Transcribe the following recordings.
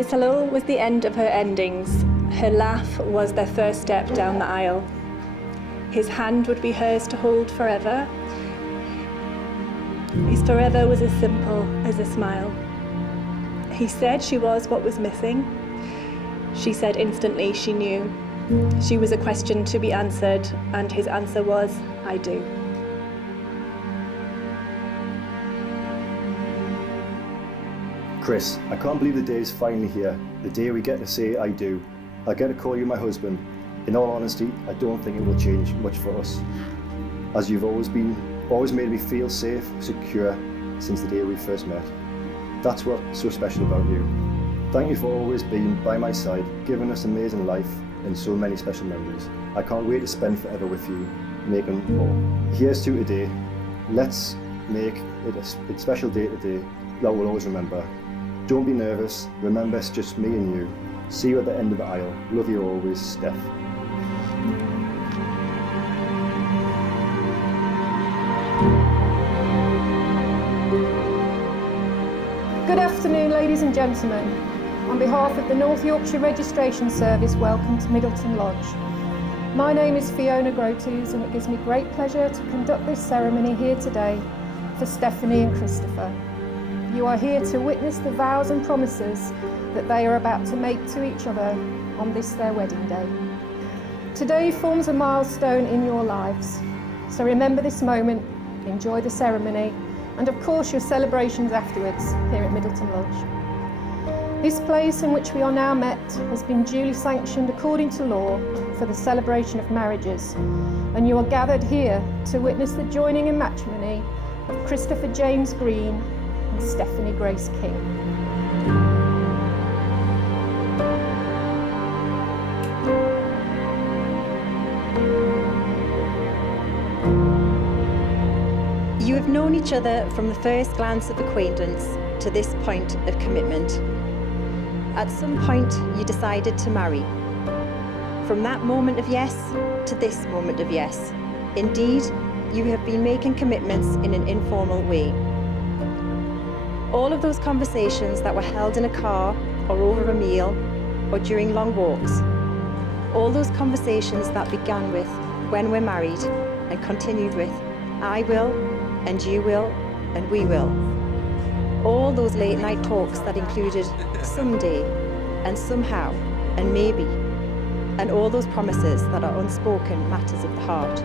His hello was the end of her endings. Her laugh was their first step down the aisle. His hand would be hers to hold forever. His forever was as simple as a smile. He said she was what was missing. She said instantly she knew. She was a question to be answered, and his answer was, I do. Chris, I can't believe the day is finally here. The day we get to say I do. I get to call you my husband. In all honesty, I don't think it will change much for us, as you've always made me feel safe, secure since the day we first met. That's what's so special about you. Thank you for always being by my side, giving us amazing life and so many special memories. I can't wait to spend forever with you, making more. Here's to today. Let's make it a special day today that we'll always remember. Don't be nervous. Remember, it's just me and you. See you at the end of the aisle. Love you always, Steph. Good afternoon, ladies and gentlemen. On behalf of the North Yorkshire Registration Service, welcome to Middleton Lodge. My name is Fiona Grotews, and it gives me great pleasure to conduct this ceremony here today for Stephanie and Christopher. You are here to witness the vows and promises that they are about to make to each other on this their wedding day. Today forms a milestone in your lives, so remember this moment, enjoy the ceremony, and of course your celebrations afterwards here at Middleton Lodge. This place in which we are now met has been duly sanctioned according to law for the celebration of marriages, and you are gathered here to witness the joining in matrimony of Christopher James Green and Stephanie Grace King. You have known each other from the first glance of acquaintance to this point of commitment. At some point, you decided to marry. From that moment of yes to this moment of yes. Indeed, you have been making commitments in an informal way. All of those conversations that were held in a car or over a meal or during long walks. All those conversations that began with when we're married and continued with I will, and you will, and we will. All those late night talks that included someday, and somehow, and maybe, and all those promises that are unspoken matters of the heart.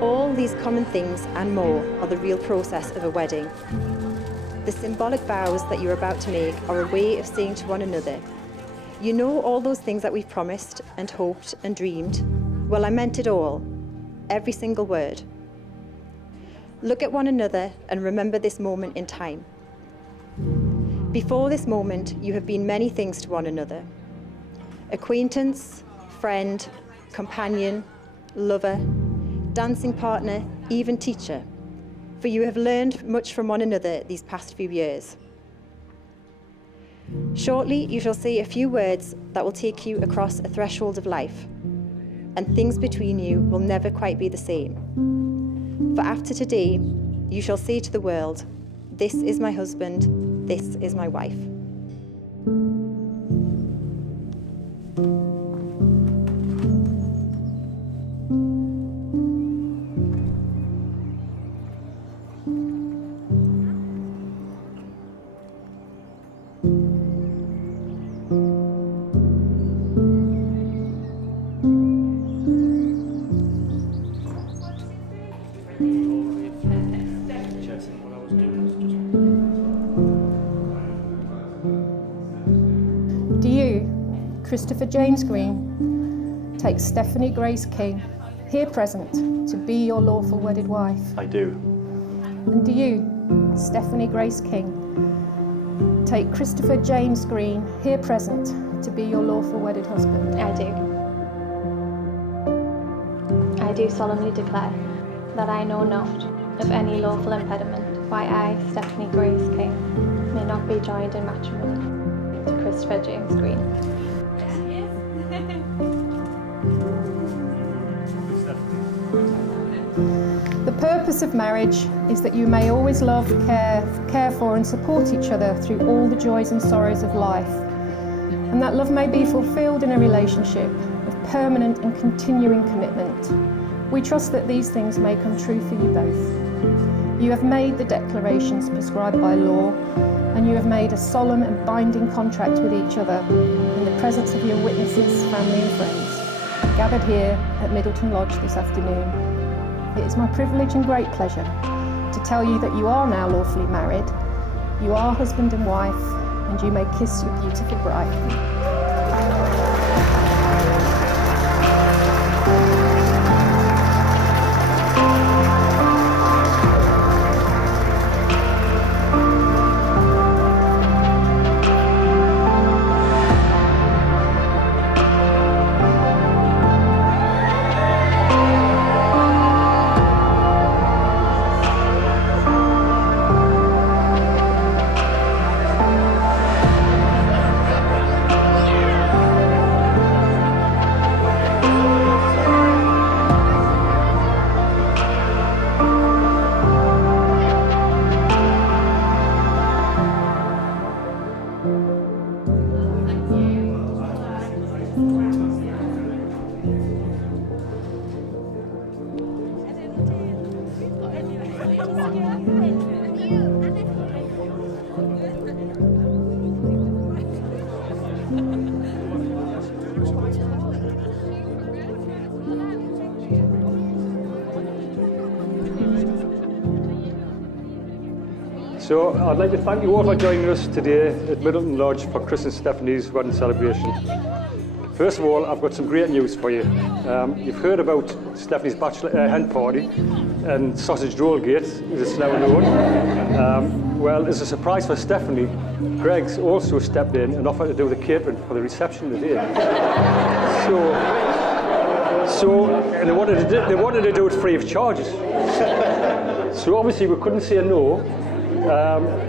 All these common things and more are the real process of a wedding. The symbolic vows that you're about to make are a way of saying to one another, you know all those things that we've promised and hoped and dreamed? Well, I meant it all, every single word. Look at one another and remember this moment in time. Before this moment, you have been many things to one another. Acquaintance, friend, companion, lover, dancing partner, even teacher, for you have learned much from one another these past few years. Shortly, you shall say a few words that will take you across a threshold of life, and things between you will never quite be the same. For after today, you shall say to the world, this is my husband, this is my wife. Do you, Christopher James Green, take Stephanie Grace King, here present, to be your lawful wedded wife? I do. And do you, Stephanie Grace King, take Christopher James Green, here present, to be your lawful wedded husband? I do. I do solemnly declare that I know not of any lawful impediment why I, Stephanie Grace King, may not be joined in matrimony to Christopher James Green. The purpose purpose of marriage is that you may always love, care for and support each other through all the joys and sorrows of life, and that love may be fulfilled in a relationship of permanent and continuing commitment. We trust that these things may come true for you both. You have made the declarations prescribed by law, and you have made a solemn and binding contract with each other in the presence of your witnesses, family and friends, gathered here at Middleton Lodge this afternoon. It is my privilege and great pleasure to tell you that you are now lawfully married, you are husband and wife, and you may kiss your beautiful bride. So I'd like to thank you all for joining us today at Middleton Lodge for Chris and Stephanie's wedding celebration. First of all, I've got some great news for you. You've heard about Stephanie's bachelor hen party and sausage roll gate, as it's now known. Well, as a surprise for Stephanie, Greg's also stepped in and offered to do the catering for the reception today. And they wanted to do it free of charge. So obviously we couldn't say no.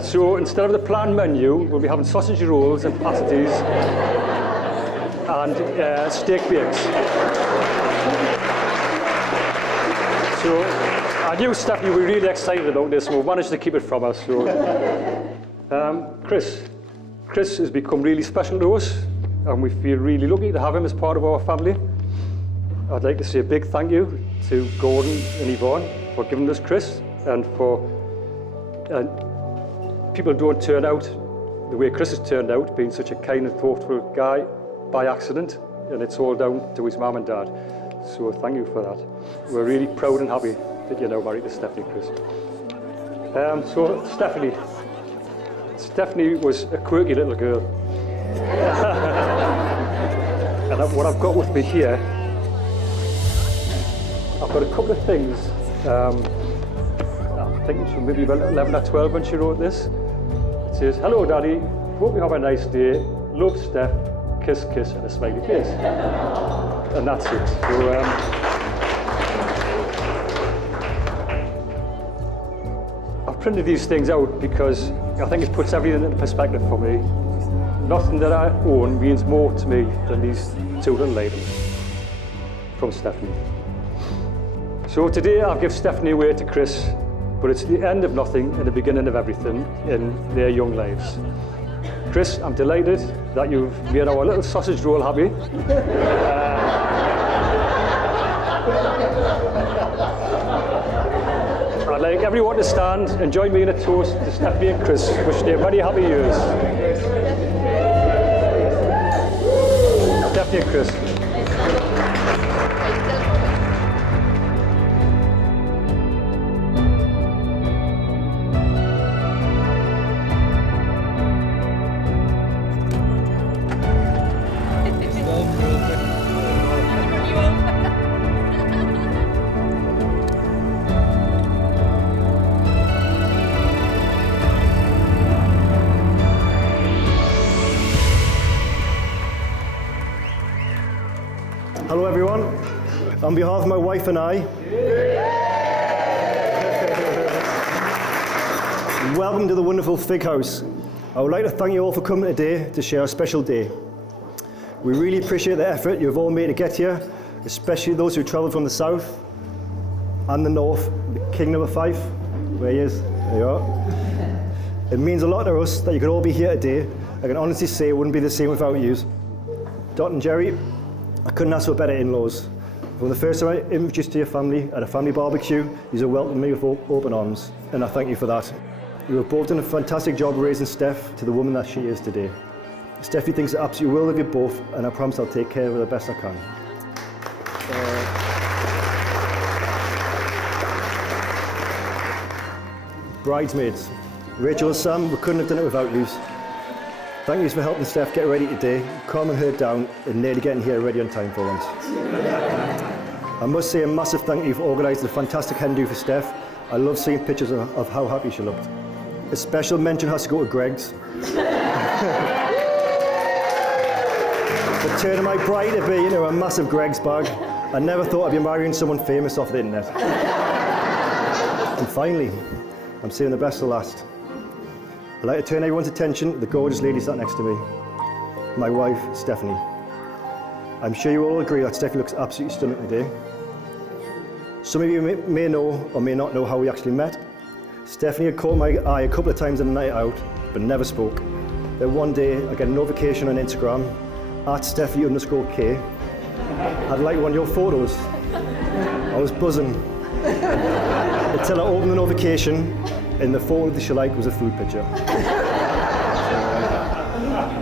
So instead of the planned menu, we'll be having sausage rolls and pasties and steak bakes. So I knew Stephanie would be really excited about this, and we managed to keep it from us. So, Chris has become really special to us, and we feel really lucky to have him as part of our family. I'd like to say a big thank you to Gordon and Yvonne for giving us Chris, and for people don't turn out the way Chris has turned out, being such a kind and thoughtful guy by accident, and it's all down to his mum and dad. So thank you for that. We're really proud and happy that you're now married to Stephanie, Chris. So Stephanie was a quirky little girl. And what I've got with me here, I've got a couple of things. I think she was maybe about 11 or 12 when she wrote this. It says, "Hello Daddy, hope you have a nice day. Love Steph, kiss kiss," and a smiley face. And that's it. So, I've printed these things out because I think it puts everything into perspective for me. Nothing that I own means more to me than these two little items from Stephanie. So today I'll give Stephanie away to Chris, but it's the end of nothing and the beginning of everything in their young lives. Chris, I'm delighted that you've made our little sausage roll happy. I'd like everyone to stand and join me in a toast to Stephanie and Chris, wishing them many happy years. Stephanie and Chris. Hello everyone. On behalf of my wife and I, welcome to the wonderful Fig House. I would like to thank you all for coming today to share a special day. We really appreciate the effort you've all made to get here, especially those who travelled from the south. and the North, king number 5, where he is, there you are. It means a lot to us that you could all be here today. I can honestly say it wouldn't be the same without you. Dot and Jerry, I couldn't ask for better in-laws. From the first time I introduced to your family at a family barbecue, you welcomed me with open arms, and I thank you for that. You have both done a fantastic job raising Steph to the woman that she is today. Steffi thinks the absolute world of you both, and I promise I'll take care of her the best I can. Bridesmaids, Rachel and Sam, we couldn't have done it without you. Thank you for helping Steph get ready today, calming her down, and nearly getting here ready on time for once. I must say a massive thank you for organising a fantastic hen do for Steph. I love seeing pictures of how happy she looked. A special mention has to go to Greg's. For turning my bride to be into a massive Greg's bag. I never thought I'd be marrying someone famous off the internet. And finally, I'm saving the best for last. I'd like to turn everyone's attention to the gorgeous lady sat next to me, my wife, Stephanie. I'm sure you all agree that Stephanie looks absolutely stunning today. Some of you may know or may not know how we actually met. Stephanie had caught my eye a couple of times on a night out, but never spoke. Then one day, I get a notification on Instagram, @Stephanie_K. I'd like one of your photos. I was buzzing. Until I opened the notification, and the photo that she liked was a food picture.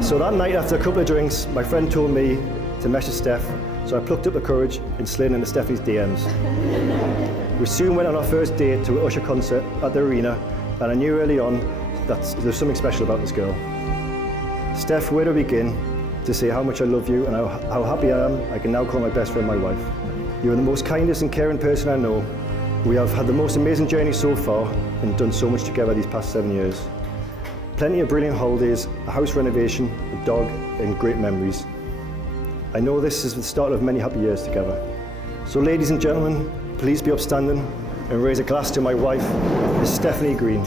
So that night, after a couple of drinks, my friend told me to message Steph, so I plucked up the courage and slid into Stephanie's DMs. We soon went on our first date to an Usher concert at the arena, and I knew early on that there's something special about this girl. Steph, where do I begin to say how much I love you and how happy I am I can now call my best friend my wife. You're the most kindest and caring person I know. We have had the most amazing journey so far and done so much together these past 7 years. Plenty of brilliant holidays, a house renovation, a dog, and great memories. I know this is the start of many happy years together. So ladies and gentlemen, please be upstanding and raise a glass to my wife, Miss Stephanie Green.